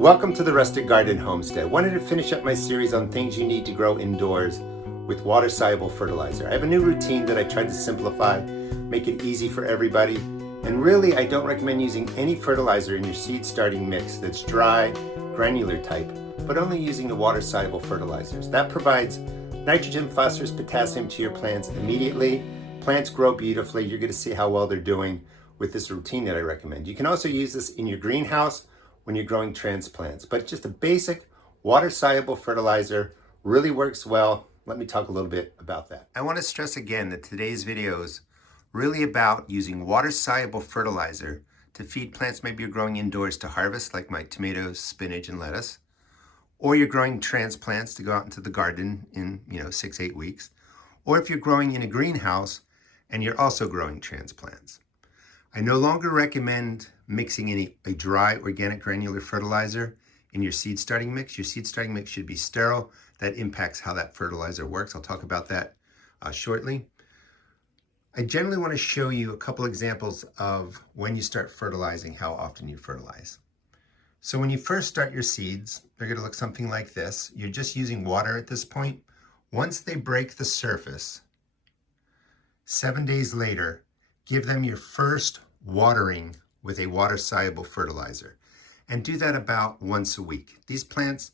Welcome to the Rustic Garden Homestead. Wanted to finish up my series on things you need to grow indoors with water-soluble fertilizer. I have a new routine that I tried to simplify, make it easy for everybody. And really, I don't recommend using any fertilizer in your seed starting mix that's dry, granular type, but only using the water-soluble fertilizers. That provides nitrogen, phosphorus, potassium to your plants immediately. Plants grow beautifully. You're going to see how well they're doing with this routine that I recommend. You can also use this in your greenhouse when you're growing transplants, but just a basic water-soluble fertilizer really works well. Let me talk a little bit about that. I want to stress again that today's video is really about using water-soluble fertilizer to feed plants maybe you're growing indoors to harvest, like my tomatoes, spinach, and lettuce, or you're growing transplants to go out into the garden in 6-8 weeks, or if you're growing in a greenhouse and you're also growing transplants. I no longer recommend mixing a dry organic granular fertilizer in your seed starting mix. Your seed starting mix should be sterile. That impacts how that fertilizer works. I'll talk about that shortly. I generally want to show you a couple examples of when you start fertilizing, how often you fertilize. So when you first start your seeds, they're going to look something like this. You're just using water at this point. Once they break the surface, 7 days later, give them your first watering with a water-soluble fertilizer, and do that about once a week. These plants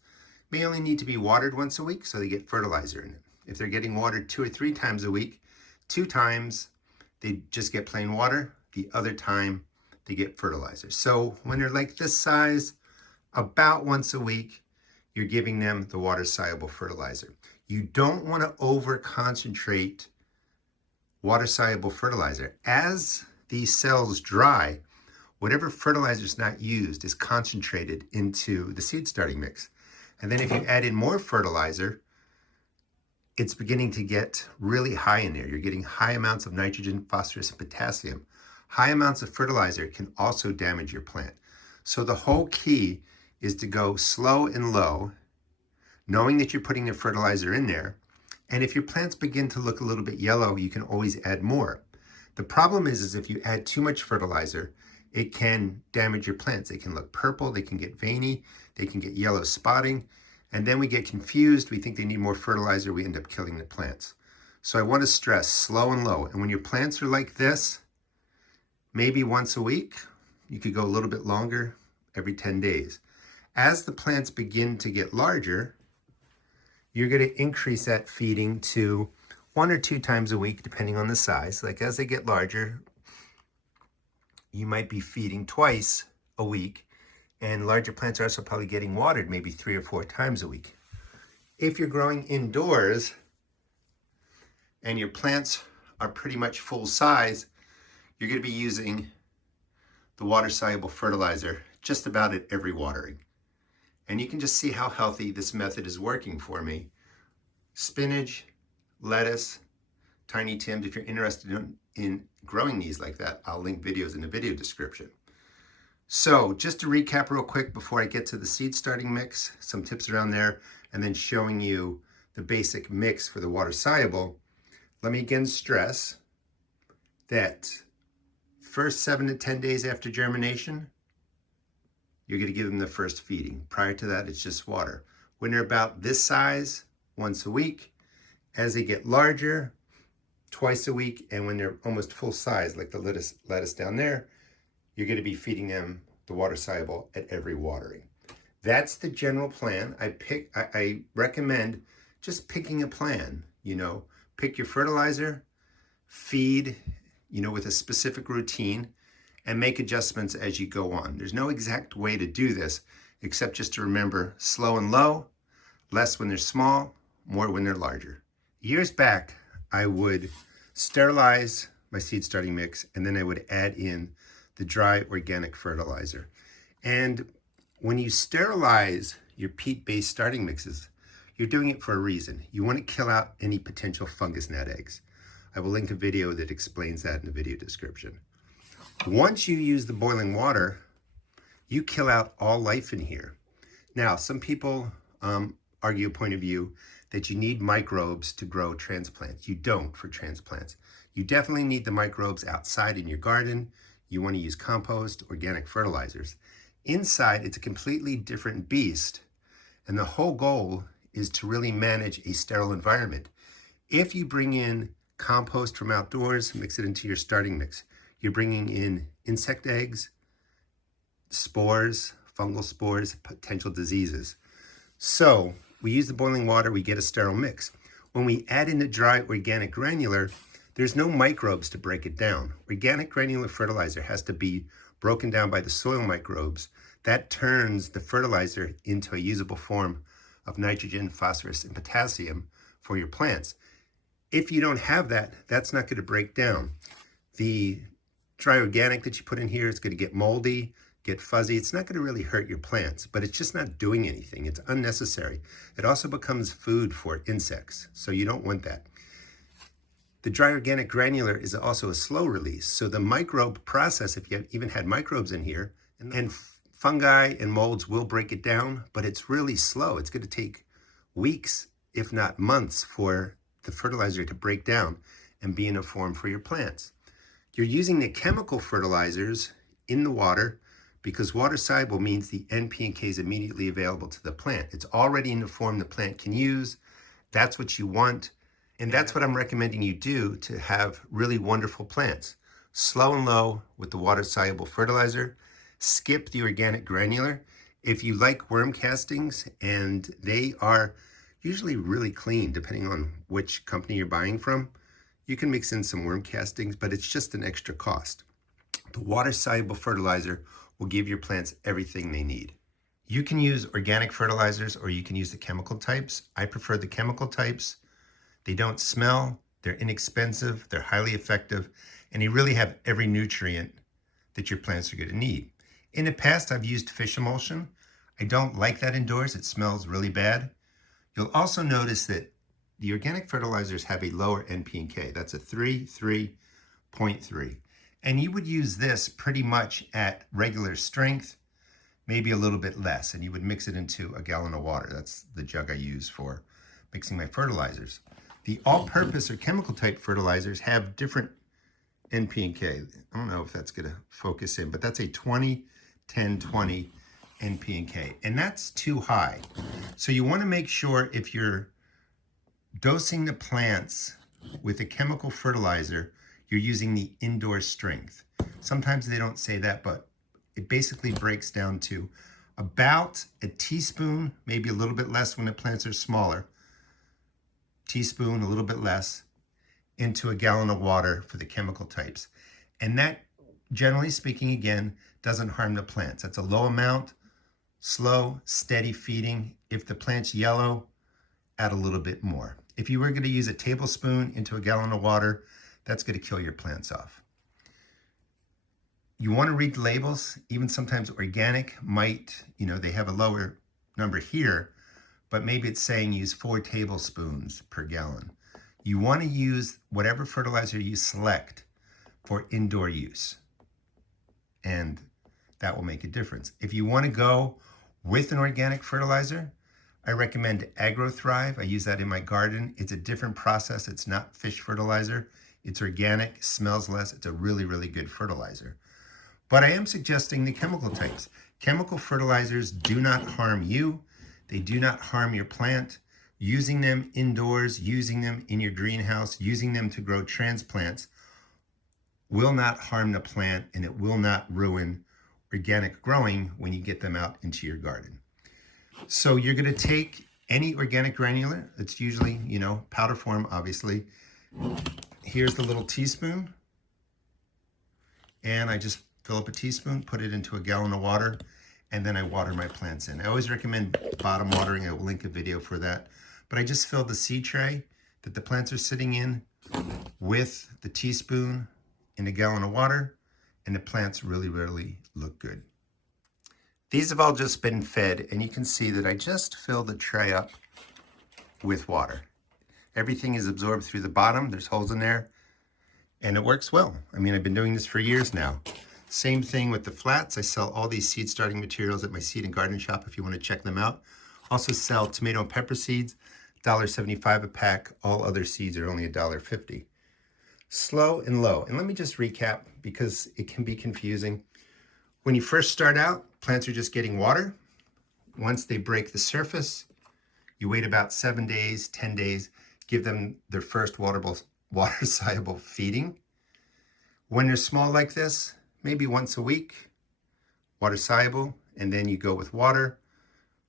may only need to be watered once a week, so they get fertilizer in it. If they're getting watered 2 or 3 times a week, 2 times they just get plain water, the other time they get fertilizer. So when they're like this size, about once a week, you're giving them the water-soluble fertilizer. You don't want to over-concentrate water-soluble fertilizer. As these cells dry, whatever fertilizer is not used is concentrated into the seed starting mix. And then if you add in more fertilizer, it's beginning to get really high in there. You're getting high amounts of nitrogen, phosphorus, and potassium. High amounts of fertilizer can also damage your plant. So the whole key is to go slow and low, knowing that you're putting the fertilizer in there. And if your plants begin to look a little bit yellow, you can always add more. The problem is if you add too much fertilizer, it can damage your plants. They can look purple, they can get veiny, they can get yellow spotting, and then we get confused. We think they need more fertilizer, we end up killing the plants. So I want to stress slow and low. And when your plants are like this, maybe once a week, you could go a little bit longer, every 10 days. As the plants begin to get larger, you're going to increase that feeding to 1 or 2 times a week, depending on the size. Like as they get larger, you might be feeding twice a week, and larger plants are also probably getting watered maybe 3 or 4 times a week. If you're growing indoors and your plants are pretty much full size, you're going to be using the water-soluble fertilizer just about at every watering. And you can just see how healthy this method is working for me. Spinach, lettuce, tiny Tims. If you're interested in growing these like that, I'll link videos in the video description. So just to recap real quick before I get to the seed starting mix, some tips around there, and then showing you the basic mix for the water-soluble. Let me again stress that first 7 to 10 days after germination, you're going to give them the first feeding. Prior to that, it's just water. When they're about this size, once a week. As they get larger, twice a week. And when they're almost full size, like the lettuce down there, you're going to be feeding them the water-soluble at every watering. That's the general plan. I recommend just picking a plan. Pick your fertilizer, feed, with a specific routine, and make adjustments as you go on. There's no exact way to do this, except just to remember slow and low, less when they're small, more when they're larger. Years back, I would sterilize my seed starting mix, and then I would add in the dry organic fertilizer. And when you sterilize your peat-based starting mixes, you're doing it for a reason. You want to kill out any potential fungus gnat eggs. I will link a video that explains that in the video description. Once you use the boiling water, you kill out all life in here. Now, some people argue a point of view that you need microbes to grow transplants. You don't for transplants. You definitely need the microbes outside in your garden. You want to use compost, organic fertilizers. Inside, it's a completely different beast. And the whole goal is to really manage a sterile environment. If you bring in compost from outdoors, mix it into your starting mix. You're bringing in insect eggs, spores, fungal spores, potential diseases. So we use the boiling water, we get a sterile mix. When we add in the dry organic granular, there's no microbes to break it down. Organic granular fertilizer has to be broken down by the soil microbes. That turns the fertilizer into a usable form of nitrogen, phosphorus, and potassium for your plants. If you don't have that, that's not going to break down. The dry organic that you put in here is going to get moldy, get fuzzy. It's not going to really hurt your plants, but it's just not doing anything. It's unnecessary. It also becomes food for insects, so you don't want that. The dry organic granular is also a slow release, so the microbe process, if you have even had microbes in here, and fungi and molds will break it down, but it's really slow. It's going to take weeks, if not months, for the fertilizer to break down and be in a form for your plants. You're using the chemical fertilizers in the water because water-soluble means the NP and K is immediately available to the plant. It's already in the form the plant can use. That's what you want. And that's what I'm recommending you do to have really wonderful plants. Slow and low with the water-soluble fertilizer. Skip the organic granular. If you like worm castings, and they are usually really clean depending on which company you're buying from, you can mix in some worm castings, but it's just an extra cost. The water-soluble fertilizer will give your plants everything they need. You can use organic fertilizers or you can use the chemical types. I prefer the chemical types. They don't smell, they're inexpensive, they're highly effective, and they really have every nutrient that your plants are going to need. In the past, I've used fish emulsion. I don't like that indoors. It smells really bad. You'll also notice that the organic fertilizers have a lower NP and K. That's a 3.3. And you would use this pretty much at regular strength, maybe a little bit less, and you would mix it into a gallon of water. That's the jug I use for mixing my fertilizers. The all-purpose or chemical type fertilizers have different NP and K. I don't know if that's going to focus in, but that's a 20, 10, 20 NP and K, and that's too high. So you want to make sure if you're dosing the plants with a chemical fertilizer, you're using the indoor strength. Sometimes they don't say that, but it basically breaks down to about a teaspoon, maybe a little bit less when the plants are smaller, teaspoon, a little bit less, into a gallon of water for the chemical types. And that, generally speaking, again, doesn't harm the plants. That's a low amount, slow, steady feeding. If the plant's yellow, add a little bit more. If you were going to use a tablespoon into a gallon of water, that's going to kill your plants off. You want to read the labels. Even sometimes organic might, they have a lower number here, but maybe it's saying use 4 tablespoons per gallon. You want to use whatever fertilizer you select for indoor use, and that will make a difference. If you want to go with an organic fertilizer, I recommend AgroThrive. I use that in my garden. It's a different process. It's not fish fertilizer. It's organic, smells less. It's a really, really good fertilizer. But I am suggesting the chemical types. Chemical fertilizers do not harm you. They do not harm your plant. Using them indoors, using them in your greenhouse, using them to grow transplants will not harm the plant, and it will not ruin organic growing when you get them out into your garden. So you're going to take any organic granular. It's usually, powder form, obviously. Here's the little teaspoon. And I just fill up a teaspoon, put it into a gallon of water, and then I water my plants in. I always recommend bottom watering. I will link a video for that. But I just filled the seed tray that the plants are sitting in with the teaspoon in a gallon of water, and the plants really, really look good. These have all just been fed, and you can see that I just filled the tray up with water. Everything is absorbed through the bottom. There's holes in there, and it works well. I mean, I've been doing this for years now. Same thing with the flats. I sell all these seed starting materials at my seed and garden shop if you want to check them out. Also sell tomato and pepper seeds, $1.75 a pack. All other seeds are only $1.50. Slow and low. And let me just recap because it can be confusing. When you first start out, plants are just getting water. Once they break the surface, you wait about 7 days, 10 days, give them their first water-soluble feeding. When they're small like this, maybe once a week, water-soluble, and then you go with water,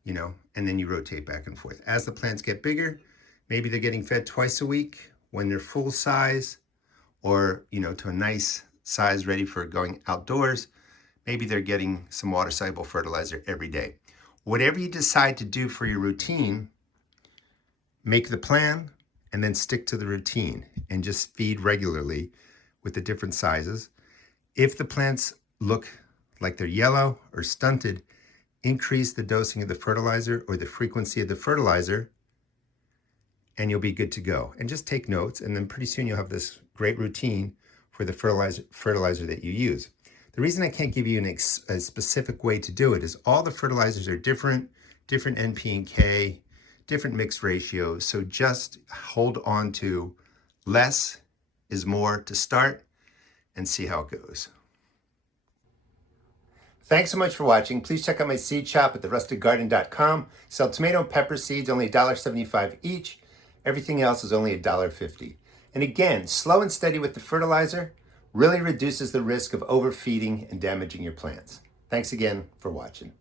and then you rotate back and forth. As the plants get bigger, maybe they're getting fed twice a week. When they're full size, or to a nice size ready for going outdoors, maybe they're getting some water-soluble fertilizer every day. Whatever you decide to do for your routine, make the plan and then stick to the routine and just feed regularly with the different sizes. If the plants look like they're yellow or stunted, increase the dosing of the fertilizer or the frequency of the fertilizer, and you'll be good to go. And just take notes, and then pretty soon you'll have this great routine for the fertilizer that you use. The reason I can't give you a specific way to do it is all the fertilizers are different NP and K, different mix ratios. So just hold on to less is more to start and see how it goes. Thanks so much for watching. Please check out my seed shop at therustedgarden.com. Sell tomato and pepper seeds, only $1.75 each. Everything else is only $1.50. And again, slow and steady with the fertilizer really reduces the risk of overfeeding and damaging your plants. Thanks again for watching.